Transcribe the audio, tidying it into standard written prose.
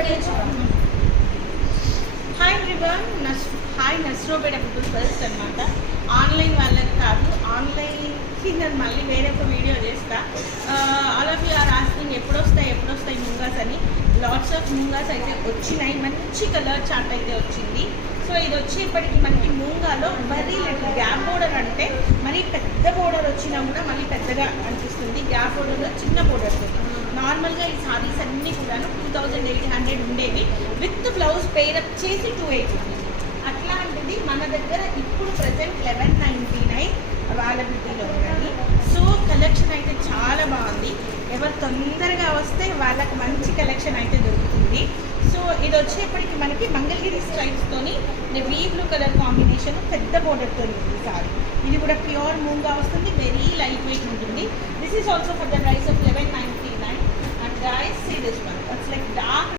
Hi everyone, hi Nasropeta people first అనమాట. Online వాళ్ళకి కాదు, ఆన్లైన్కి నేను మళ్ళీ వేరే ఒక వీడియో చేస్తా. All of you are asking ఎప్పుడు వస్తాయి ముంగాస్ అని. లాట్స్ ఆఫ్ ముంగాస్ అయితే వచ్చినాయి. మంచి కలర్ చార్ట్ అయితే వచ్చింది. సో ఇది వచ్చేప్పటికి మనకి మూంగాలో మరీ లిటిల్ గ్యాప్ బోర్డర్, అంటే మరీ పెద్ద బోర్డర్ వచ్చినా కూడా మళ్ళీ పెద్దగా అనిపిస్తుంది. గ్యాప్ బోర్డర్లో చిన్న బోర్డర్. నార్మల్గా ఈ సారీస్ అన్నీ కూడాను 2800 ఉండేవి. విత్ బ్లౌజ్ పేరప్ చేసి 280. అట్లాంటిది మన దగ్గర ఇప్పుడు ప్రజెంట్ 1199 అవైలబిలిటీలో ఉన్నాయి. సో కలెక్షన్ అయితే చాలా బాగుంది. ఎవరు తొందరగా వస్తే వాళ్ళకి మంచి కలెక్షన్ అయితే దొరుకుతుంది. సో ఇది వచ్చేప్పటికి మనకి మంగళగిరి స్ట్రైప్స్తోని నేవీ బ్లూ కలర్ కాంబినేషన్, పెద్ద బోర్డర్తో ఉంది సారీ. ఇది కూడా ప్యూర్ మూంగా వస్తుంది, వెరీ లైట్ వెయిట్ ఉంటుంది. This is also for the price of 1199. And guys, see this one. It's like dark